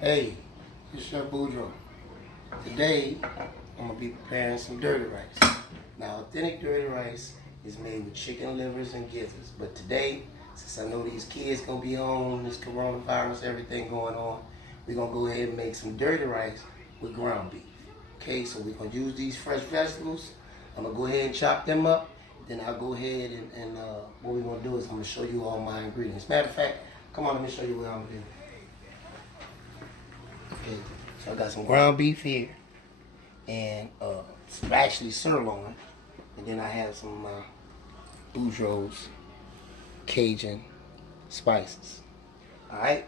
Hey, it's Chef Boudreaux. Today, I'm gonna be preparing some dirty rice. Now, authentic dirty rice is made with chicken livers and gizzards. But today, since I know these kids gonna be home, this coronavirus, everything going on, we're gonna go ahead and make some dirty rice with ground beef. Okay, so we're gonna use these fresh vegetables. I'm gonna go ahead and chop them up. Then I'll go ahead and what we're gonna do is I'm gonna show you all my ingredients. Matter of fact, come on, let me show you what I'm gonna do. Okay, so I got some ground beef here, and actually sirloin, and then I have some Boudreaux's Cajun spices. All right,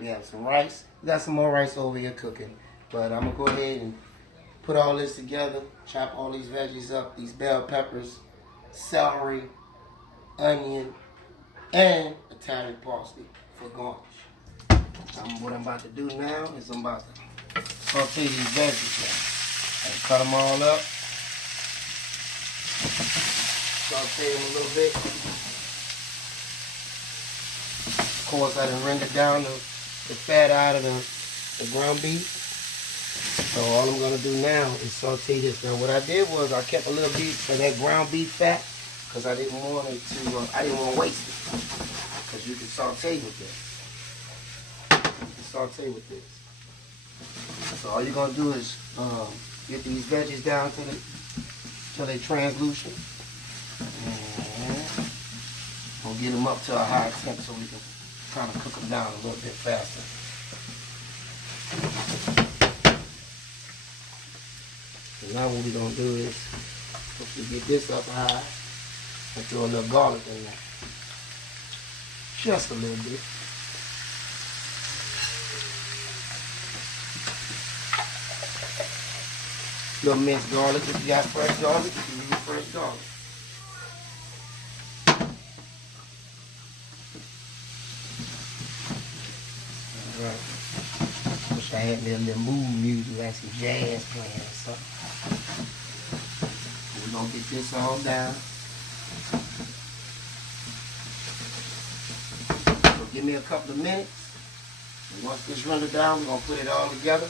we have some rice. We got some more rice over here cooking, but I'm gonna go ahead and put all this together. Chop all these veggies up. These bell peppers, celery, onion, and Italian parsley for garnish. What I'm about to do now is I'm about to saute these veggies now. And cut them all up. Saute them a little bit. Of course, I done rendered down the fat out of the ground beef. So all I'm gonna do now is saute this. Now what I did was I kept a little bit of that ground beef fat because I didn't want it to. I didn't want to waste it. Because you can saute with this. Saute with this. So all you're gonna do is get these veggies down till they translucent, and we'll get them up to a high temp so we can kind of cook them down a little bit faster. So now what we're gonna do is once we get this up high, and throw a little garlic in there, just a little bit. Little minced garlic. If you got fresh garlic, you can use fresh garlic. Alright. Wish I had me a little mood music, like some jazz playing or something. We're gonna get this all down. So give me a couple of minutes. And once this runs down, we're gonna put it all together.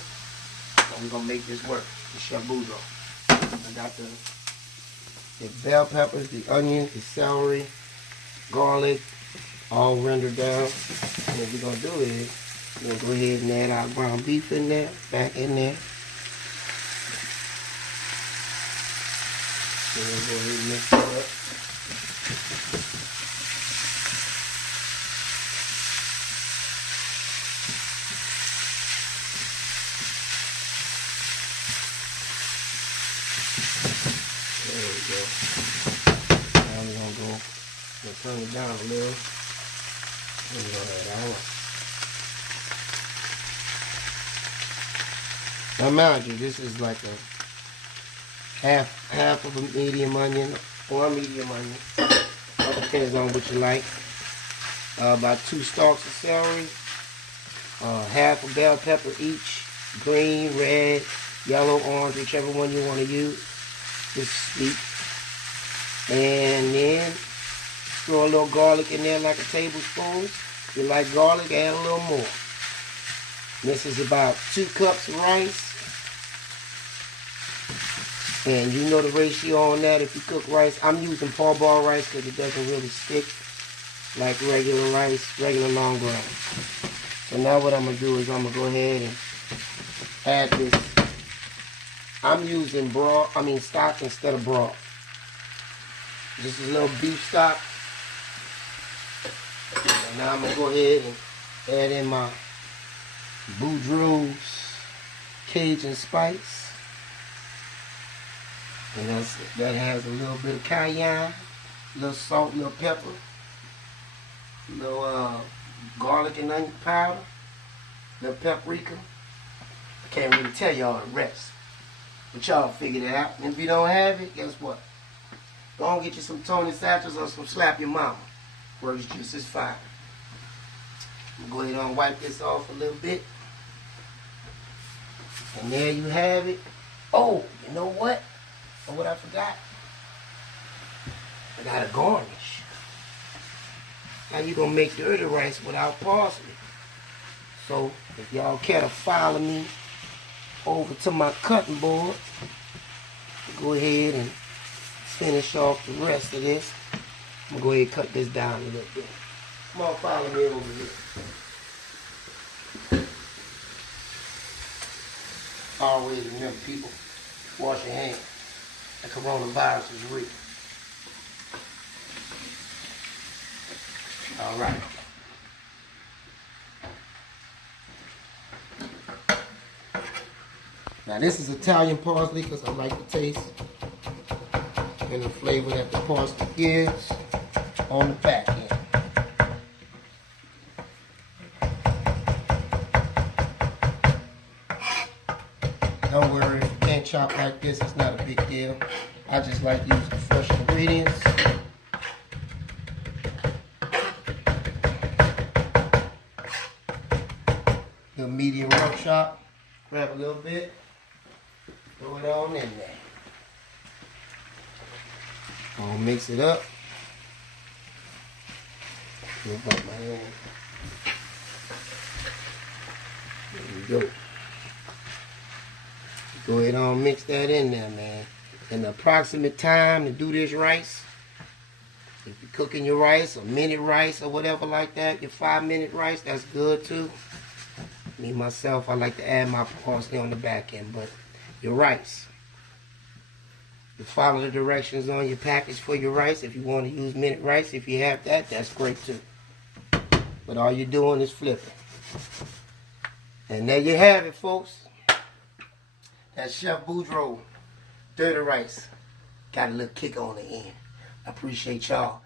And we're gonna make this work. Chef Boudreaux. I got the bell peppers, the onions, the celery, garlic, all rendered down. And what we're gonna do is we're gonna go ahead and add our ground beef in there, back in there. So we'll go ahead and mix it up. Now we're gonna turn it down a little. And we're gonna add our. Now mind you, this is like a half of a medium onion or a medium onion. It depends on what you like. About 2 stalks of celery, half a bell pepper each, green, red, yellow, orange, whichever one you want to use. Just sweet. And then throw a little garlic in there like a tablespoon. If you like garlic, add a little more. This is about 2 cups of rice. And you know the ratio on that if you cook rice. I'm using parboiled rice because it doesn't really stick like regular rice, regular long grain. So now what I'm going to do is I'm going to go ahead and add this. I'm using stock instead of broth. Just a little beef stock. And now I'm going to go ahead and add in my Boudreaux's Cajun spice. And that has a little bit of cayenne, a little salt, a little pepper, a little garlic and onion powder, a little paprika. I can't really tell y'all the rest. But y'all figure it out. And if you don't have it, guess what? Go on get you some Tony Satchels or some Slap Your Mama. Works just as fine. I'm going to go ahead and wipe this off a little bit. And there you have it. Oh, you know what? Know what I forgot? I got a garnish. How you gonna make dirty rice without parsley? So if y'all care to follow me over to my cutting board, go ahead and finish off the rest of this. I'm gonna go ahead and cut this down a little bit. Come on, follow me over here. Always remember, people, wash your hands. The coronavirus is real. All right. Now this is Italian parsley because I like the taste and the flavor that the parsley gives on the back end. Don't worry, if you can't chop like this, it's not a big deal. I just like using fresh ingredients. The medium rough chop, grab a little bit, throw it on in there. I'll mix it up. Look like my hand. There we go. Go ahead and mix that in there, man. And the approximate time to do this rice, if you're cooking your rice, a minute rice or whatever like that, your 5-minute rice, that's good too. Me, myself, I like to add my parsley on the back end, but your rice, you follow the directions on your package for your rice. If you want to use minute rice, if you have that, that's great too. But all you're doing is flipping. And there you have it, folks. That's Chef Boudreaux, dirty rice. Got a little kick on the end. I appreciate y'all.